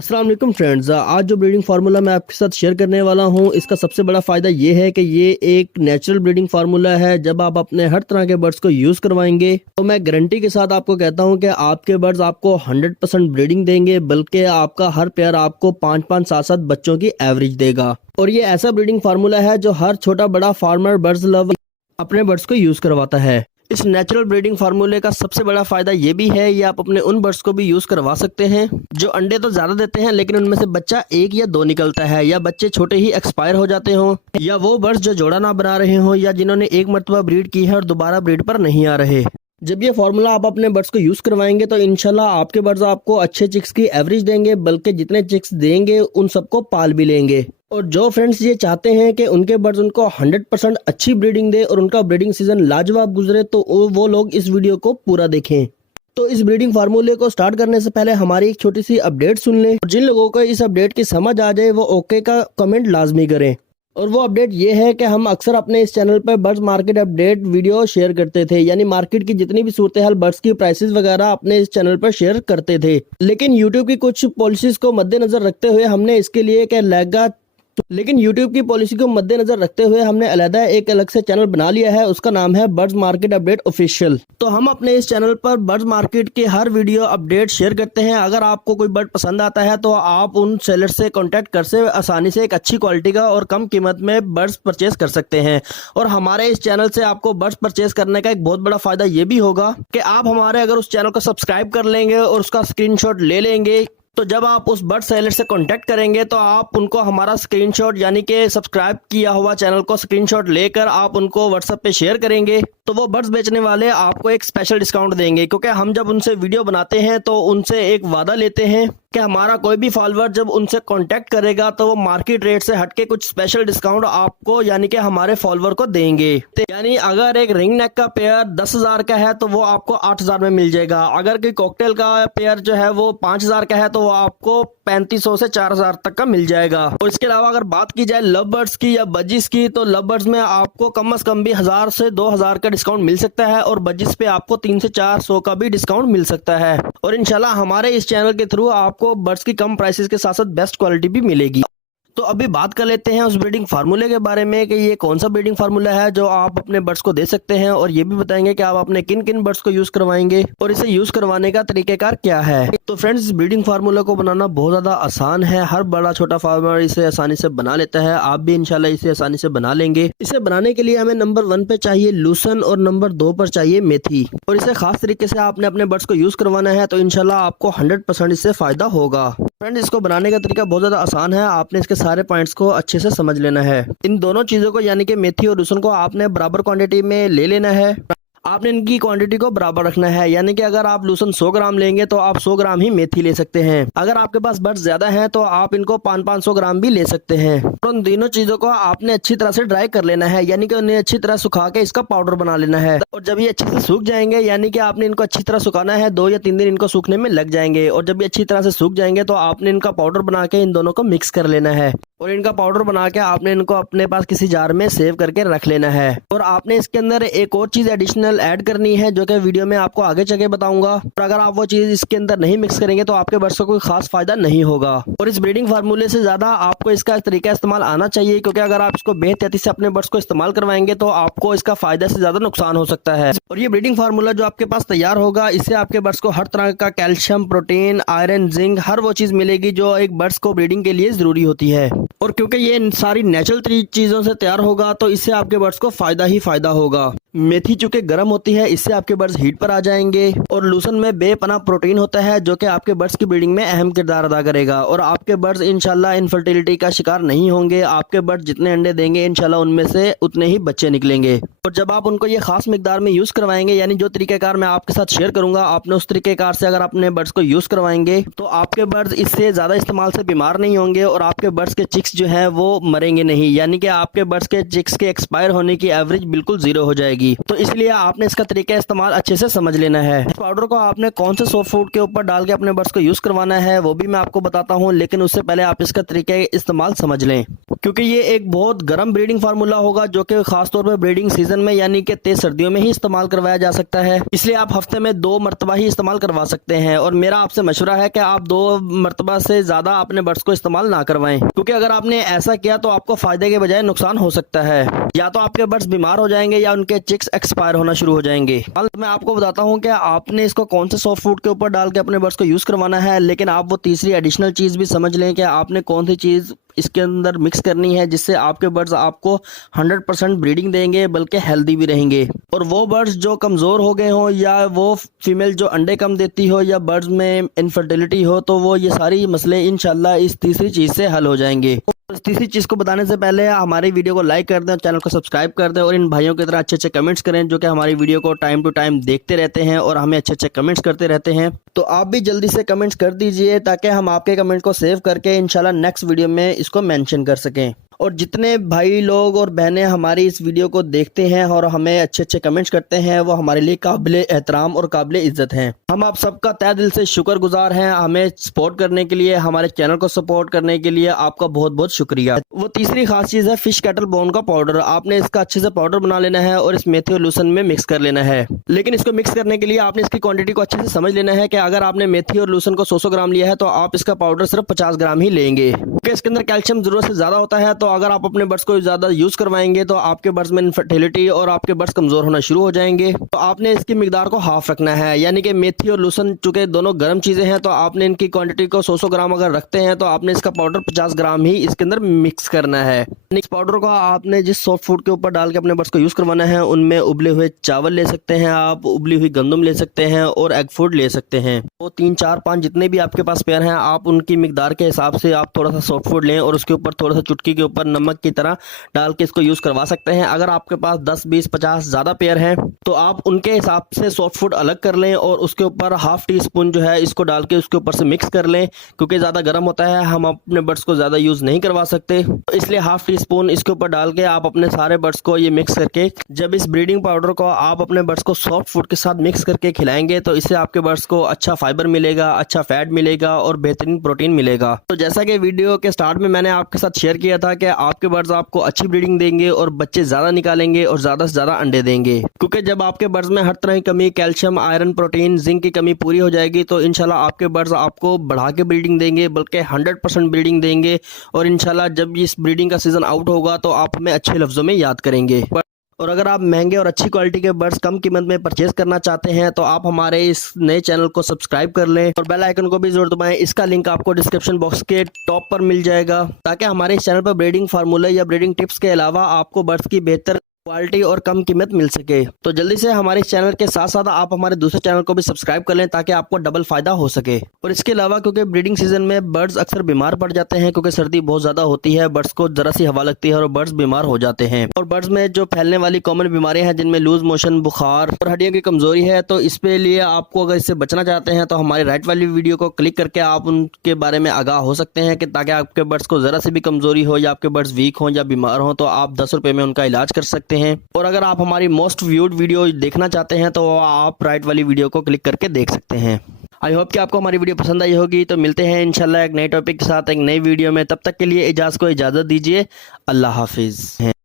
अस्सलाम वालेकुम फ्रेंड्स, आज जो ब्रीडिंग फार्मूला मैं आपके साथ शेयर करने वाला हूं, इसका सबसे बड़ा फ़ायदा ये है कि ये एक नेचुरल ब्रीडिंग फार्मूला है। जब आप अपने हर तरह के बर्ड्स को यूज़ करवाएंगे तो मैं गारंटी के साथ आपको कहता हूं कि आपके बर्ड्स आपको 100% ब्रीडिंग देंगे, बल्कि आपका हर पेयर आपको 5-5 7-7 बच्चों की एवरेज देगा। और ये ऐसा ब्रीडिंग फार्मूला है जो हर छोटा बड़ा फार्मर बर्ड्स लवर अपने बर्ड्स को यूज़ करवाता है। इस नेचुरल ब्रीडिंग फार्मूले का सबसे बड़ा फायदा ये भी है, ये आप अपने उन बर्ड्स को भी यूज करवा सकते हैं जो अंडे तो ज्यादा देते हैं लेकिन उनमें से बच्चा 1 या 2 निकलता है, या बच्चे छोटे ही एक्सपायर हो जाते हो, या वो बर्ड्स जो जोड़ा ना बना रहे हो, या जिन्होंने एक मरतबा ब्रीड की है और दोबारा ब्रीड पर नहीं आ रहे। जब ये फार्मूला आप अपने बर्ड्स को यूज करवाएंगे तो इंशाल्लाह आपके बर्ड्स आपको अच्छे चिक्स की एवरेज देंगे, बल्कि जितने चिक्स देंगे उन सबको पाल भी लेंगे। और जो फ्रेंड्स ये चाहते हैं कि उनके बर्ड्स उनको 100% अच्छी ब्रीडिंग दे और उनका ब्रीडिंग सीजन लाजवाब गुजरे, तो वो लोग इस वीडियो को पूरा देखें। तो इस ब्रीडिंग फार्मूले को स्टार्ट करने से पहले हमारी एक छोटी सी अपडेट सुन लें। जिन लोगों को इस अपडेट की समझ आ जाए वो ओके का कमेंट लाजमी करें। और वो अपडेट ये है कि हम अक्सर अपने इस चैनल पर birds market update video share करते थे, यानी मार्केट की जितनी भी सूरत हाल बर्ड्स की प्राइसेस वगैरह अपने इस चैनल पर शेयर करते थे। लेकिन यूट्यूब की कुछ पॉलिसीज को मद्देनजर रखते हुए हमने इसके लिए यूट्यूब की पॉलिसी को मद्देनजर रखते हुए हमने अलग से चैनल बना लिया है, उसका नाम है बर्ड्स मार्केट अपडेट ऑफिशियल। तो हम अपने इस चैनल पर बर्ड्स मार्केट के हर वीडियो अपडेट शेयर करते हैं। अगर आपको कोई बर्ड पसंद आता है तो आप उन सेलर से कांटेक्ट कर से आसानी से एक अच्छी क्वालिटी का और कम कीमत में बर्ड्स परचेज कर सकते हैं। और हमारे इस चैनल से आपको बर्ड्स परचेज करने का एक बहुत बड़ा फायदा ये भी होगा कि आप हमारे अगर उस चैनल को सब्सक्राइब कर लेंगे और उसका स्क्रीनशॉट ले लेंगे, तो जब आप उस बर्ड सेलर से कांटेक्ट करेंगे तो आप उनको हमारा स्क्रीनशॉट यानी कि सब्सक्राइब किया हुआ चैनल को स्क्रीनशॉट लेकर आप उनको व्हाट्सएप पे शेयर करेंगे, तो वो बर्ड्स बेचने वाले आपको एक स्पेशल डिस्काउंट देंगे। क्योंकि हम जब उनसे वीडियो बनाते हैं तो उनसे एक वादा लेते हैं कि हमारा कोई भी फॉलोअर जब उनसे कांटेक्ट करेगा तो वो मार्केट रेट से हटके कुछ स्पेशल डिस्काउंट आपको यानी कि हमारे फॉलोअर को देंगे। यानी अगर एक रिंग नेक का पेयर 10,000 का है तो वो आपको 8,000 में मिल जाएगा। अगर कोई कॉकटेल का पेयर जो है वो 5,000 का है तो वो आपको 3,500 से 4,000 तक का मिल जाएगा। और इसके अलावा अगर बात की जाए लव बर्ड्स की या बजिस की, तो लव बर्ड्स में आपको कम से कम भी 1,000 से 2,000 का डिस्काउंट मिल सकता है, और बजिस पे आपको 300 से 400 का भी डिस्काउंट मिल सकता है। और इंशाल्लाह हमारे इस चैनल के थ्रू आपको बर्ड्स की कम प्राइसेस के साथ साथ बेस्ट क्वालिटी भी मिलेगी। तो अभी बात कर लेते हैं उस ब्रीडिंग फार्मूले के बारे में कि ये कौन सा ब्रीडिंग फार्मूला है जो आप अपने बर्ड्स को दे सकते हैं, और ये भी बताएंगे कि आप अपने किन किन बर्ड्स को यूज करवाएंगे और इसे यूज करवाने का तरीकेकार क्या है। तो फ्रेंड्स, इस ब्रीडिंग फार्मूला को बनाना बहुत ज्यादा आसान है। हर बड़ा छोटा फार्मर इसे आसानी से बना लेता है। आप भी इंशाल्लाह इसे आसानी से बना लेंगे। इसे बनाने के लिए हमें नंबर 1 पे चाहिए लूसन और नंबर 2 पर चाहिए मेथी। और इसे खास तरीके से आपने अपने बर्ड्स को यूज करवाना है, तो इंशाल्लाह आपको 100% इससे फायदा होगा। फ्रेंड्स, इसको बनाने का तरीका बहुत ज्यादा आसान है। आपने इसके सारे पॉइंट्स को अच्छे से समझ लेना है। इन दोनों चीजों को यानी कि मेथी और लहसुन को आपने बराबर क्वांटिटी में ले लेना है। आपने इनकी क्वांटिटी को बराबर रखना है, यानी कि अगर आप लहसुन 100 ग्राम लेंगे तो आप 100 ग्राम ही मेथी ले सकते हैं। अगर आपके पास बर्ड्स ज्यादा हैं तो आप इनको 500-500 ग्राम भी ले सकते हैं। और उन दोनों चीजों को आपने अच्छी तरह से ड्राई कर लेना है, यानी कि उन्हें अच्छी तरह सुखा के इसका पाउडर बना लेना है। और जब ये अच्छे से सूख जाएंगे, यानी कि आपने इनको अच्छी तरह सुखाना है, 2 या 3 दिन इनको सूखने में लग जाएंगे। और जब ये अच्छी तरह से सूख जाएंगे तो आपने इनका पाउडर बना के इन दोनों को मिक्स कर लेना है। और इनका पाउडर बना के आपने इनको अपने पास किसी जार में सेव करके रख लेना है। और आपने इसके अंदर एक और चीज एडिशनल ऐड करनी है जो कि वीडियो में आपको आगे चल के बताऊंगा। और अगर आप वो चीज इसके अंदर नहीं मिक्स करेंगे तो आपके बर्ड्स को कोई खास फायदा नहीं होगा। और इस ब्रीडिंग फार्मूले से ज्यादा आपको इसका तरीका इस्तेमाल आना चाहिए, क्योंकि अगर आप इसको बेहतरती से अपने बर्ड्स को इस्तेमाल करवाएंगे तो आपको इसका फायदा से ज्यादा नुकसान हो सकता है। और ये ब्रीडिंग फार्मूला जो आपके पास तैयार होगा, इससे आपके बर्ड्स को हर तरह का कैल्शियम, प्रोटीन, आयरन, जिंक, हर वो चीज मिलेगी जो एक बर्ड्स को ब्रीडिंग के लिए जरूरी होती है। और क्योंकि ये सारी नेचुरल चीजों से तैयार होगा तो इससे आपके बर्ड्स को फायदा ही फायदा होगा। मेथी चूंकि गर्म होती है, इससे आपके बर्ड्स हीट पर आ जाएंगे। और लूसन में बेपनाह प्रोटीन होता है जो कि आपके बर्ड्स की ब्रीडिंग में अहम किरदार अदा करेगा। और आपके बर्ड्स इंशाल्लाह इनफर्टिलिटी का शिकार नहीं होंगे। आपके बर्ड्स जितने अंडे देंगे इंशाल्लाह उनमें से उतने ही बच्चे निकलेंगे। और जब आप उनको ये खास मिकदार में यूज करवाएंगे, यानी जो तरीकेकार मैं आपके साथ शेयर करूंगा, आपने उस तरीकेकार से अगर अपने बर्ड्स को यूज करवाएंगे तो आपके बर्ड्स इससे ज्यादा इस्तेमाल से बीमार नहीं होंगे और आपके बर्ड्स के चिक्स जो है वो मरेंगे नहीं, यानी कि आपके बर्ड्स के चिक्स के एक्सपायर होने की एवरेज बिल्कुल 0 हो जाएगी। जाएगी। तो इसलिए आपने इसका तरीका इस्तेमाल अच्छे से समझ लेना है। इस पाउडर को आपने कौन से सॉफ्ट फूड के ऊपर डाल के अपने बर्ड्स को यूज करवाना है वो भी मैं आपको बताता हूँ, लेकिन उससे पहले आप इसका तरीका इस्तेमाल समझ लें, क्योंकि ये एक बहुत गर्म ब्रीडिंग फार्मूला होगा जो कि खासतौर पर ब्रीडिंग सीजन में यानी कि तेज सर्दियों में ही इस्तेमाल करवाया जा सकता है। इसलिए आप हफ्ते में 2 मरतबा ही इस्तेमाल करवा सकते हैं, और मेरा आपसे मशवरा है कि आप 2 मरतबा से ज्यादा अपने बर्ड्स को इस्तेमाल ना करवाएं, क्योंकि अगर आपने ऐसा किया तो आपको फायदे के बजाय नुकसान हो सकता है। या तो आपके बर्ड्स बीमार हो जाएंगे या उनके चिक्स एक्सपायर होना शुरू हो जाएंगे। मैं आपको बताता हूँ कि आपने इसको कौन से सॉफ्ट फूड के ऊपर डाल के अपने बर्ड्स को यूज करवाना है, लेकिन आप वो तीसरी एडिशनल चीज भी समझ लें कि आपने कौन सी चीज इसके अंदर मिक्स करनी है जिससे आपके बर्ड्स आपको 100% ब्रीडिंग देंगे, बल्कि हेल्दी भी रहेंगे। और वो बर्ड्स जो कमजोर हो गए हो, या वो फीमेल जो अंडे कम देती हो, या बर्ड्स में इनफर्टिलिटी हो, तो वो ये सारी मसले इंशाल्लाह इस तीसरी चीज से हल हो जाएंगे। इस तीसरी चीज को बताने से पहले हमारी वीडियो को लाइक कर दें, चैनल को सब्सक्राइब कर दें, और इन भाइयों की तरह अच्छे अच्छे कमेंट्स करें जो कि हमारी वीडियो को टाइम टू टाइम देखते रहते हैं और हमें अच्छे अच्छे कमेंट्स करते रहते हैं। तो आप भी जल्दी से कमेंट्स कर दीजिए ताकि हम आपके कमेंट को सेव करके इंशाल्लाह नेक्स्ट वीडियो में इसको मेंशन कर सकें। और जितने भाई लोग और बहनें हमारी इस वीडियो को देखते हैं और हमें अच्छे अच्छे कमेंट्स करते हैं, वो हमारे लिए काबिल एहतराम और काबिल इज्जत हैं। हम आप सबका तहे दिल से शुक्रगुजार हैं। हमें सपोर्ट करने के लिए, हमारे चैनल को सपोर्ट करने के लिए आपका बहुत बहुत शुक्रिया। वो तीसरी खास चीज है फिश कैटल बोन का पाउडर। आपने इसका अच्छे से पाउडर बना लेना है और इस मेथी और लूसन में मिक्स कर लेना है। लेकिन इसको मिक्स करने के लिए आपने इसकी क्वांटिटी को अच्छे से समझ लेना है कि अगर आपने मेथी और लूसन को 100 ग्राम लिया है तो आप इसका पाउडर सिर्फ 50 ग्राम ही लेंगे, क्योंकि इसके अंदर कैल्शियम जरूरत से ज्यादा होता है। तो अगर आप अपने बर्ड्स को ज्यादा यूज करवाएंगे तो आपके बर्ड्स में इनफर्टिलिटी और आपके बर्ड्स कमजोर होना शुरू हो जाएंगे। तो आपने इसकी मिकदार को हाफ रखना है, यानी कि मेथी और लूसन चूंकि दोनों गर्म चीजें हैं, तो आपने इनकी क्वांटिटी को 100 ग्राम अगर रखते हैं तो आपने इसका पाउडर 50 ग्राम ही इसके अंदर मिक्स करना है। इस पाउडर को आपने जिस सॉफ्ट फूड के ऊपर डाल के अपने बर्ड्स को यूज करवाना है उनमें उबले हुए चावल ले सकते हैं आप, उबली हुई गंदम ले सकते हैं और एग फूड ले सकते हैं। तो 3, 4, 5 जितने भी आपके पास पेयर हैं, आप उनकी मिकदार के हिसाब से आप थोड़ा सा सॉफ्ट फूड लें और उसके ऊपर थोड़ा सा चुटकी के ऊपर नमक की तरह डाल के इसको यूज करवा सकते हैं। अगर आपके पास 10, 20, 50 ज्यादा पेयर हैं तो आप उनके हिसाब से सॉफ्ट फूड अलग कर लें और उसके ऊपर हाफ टी स्पून जो है इसको डाल के उसके ऊपर से मिक्स कर लें, क्योंकि ज्यादा गर्म होता है, हम अपने बर्ड्स को ज्यादा यूज नहीं करवा सकते। तो इसलिए हाफ टी स्पून इसके ऊपर डाल के आप अपने सारे बर्ड्स को ये मिक्स करके, जब इस ब्रीडिंग पाउडर को आप अपने बर्ड्स को सॉफ्ट फूड के साथ मिक्स करके खिलाएंगे तो इससे आपके बर्ड्स को अच्छा फाइबर मिलेगा, अच्छा फैट मिलेगा और बेहतरीन प्रोटीन मिलेगा। तो जैसा कि वीडियो के स्टार्ट में मैंने आपके साथ शेयर किया था कि आपके बर्ड्स आपको अच्छी ब्रीडिंग देंगे और बच्चे ज्यादा निकालेंगे और ज्यादा से ज्यादा अंडे देंगे, क्योंकि जब आपके बर्ड्स में हर तरह की कमी, कैल्शियम, आयरन, प्रोटीन, जिंक की कमी पूरी हो जाएगी तो इंशाल्लाह आपके बर्ड्स आपको बढ़ा के ब्रीडिंग देंगे, बल्कि 100% ब्रीडिंग देंगे। और इंशाल्लाह जब इस ब्रीडिंग का सीजन आउट होगा तो आप हमें अच्छे लफ्जों में याद करेंगे। और अगर आप महंगे और अच्छी क्वालिटी के बर्ड्स कम कीमत में परचेज करना चाहते हैं तो आप हमारे इस नए चैनल को सब्सक्राइब कर लें और बेल आइकन को भी जरूर दबाएं। इसका लिंक आपको डिस्क्रिप्शन बॉक्स के टॉप पर मिल जाएगा, ताकि हमारे इस चैनल पर ब्रीडिंग फार्मूले या ब्रीडिंग टिप्स के अलावा आपको बर्ड्स की बेहतर क्वालिटी और कम कीमत मिल सके। तो जल्दी से हमारे इस चैनल के साथ साथ आप हमारे दूसरे चैनल को भी सब्सक्राइब कर लें ताकि आपको डबल फायदा हो सके। और इसके अलावा क्योंकि ब्रीडिंग सीजन में बर्ड्स अक्सर बीमार पड़ जाते हैं, क्योंकि सर्दी बहुत ज्यादा होती है, बर्ड्स को जरा सी हवा लगती है और बर्ड्स बीमार हो जाते हैं। और बर्ड्स में जो फैलने वाली कॉमन बीमारियां हैं जिनमें लूज मोशन, बुखार और हड्डियों की कमजोरी है, तो इसके लिए आपको अगर इससे बचना चाहते हैं तो हमारी राइट वाली वीडियो को क्लिक करके आप उनके बारे में आगाह हो सकते हैं, कि ताकि आपके बर्ड्स को जरा सी भी कमजोरी हो या आपके बर्ड्स वीक हो या बीमार हो तो आप 10 रुपए में उनका इलाज कर सकते हैं। और अगर आप हमारी मोस्ट व्यूड वीडियो देखना चाहते हैं तो आप राइट वाली वीडियो को क्लिक करके देख सकते हैं। आई होप कि आपको हमारी वीडियो पसंद आई होगी। तो मिलते हैं इंशाल्लाह एक नए टॉपिक के साथ एक नई वीडियो में। तब तक के लिए इजाज़त दीजिए। अल्लाह हाफिज़।